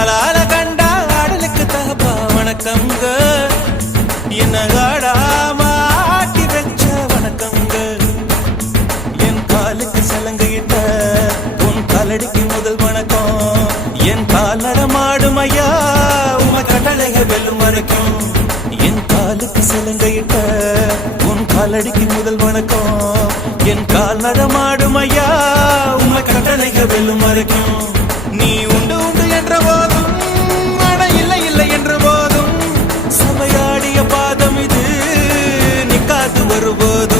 ஆளால கண்டா ஆடலுக்கு தகப்பா வணக்கங்க என்ன ஆடாம ஆட்டி வச்ச வணக்கங்க என் காலுக்கு சலங்கையிட்ட உன் காலடிக்கு முதல் வணக்கம் என் கால் நடமாடும் ஐயா உம கட்டளைக வெல்லும் வரைக்கும் என் காலுக்கு சலங்கையிட்ட உன் காலடிக்கு முதல் வணக்கம் என் கால் நடமாடும் ஐயா உம கட்டளைக வெல்லும் வரைக்கும் நீ உண்டு உண்டு என்ற போதும் ஆனா இல்லை இல்லை என்ற போதும் சபையாடிய பாதம் இது நிக்காது வரும்போதும்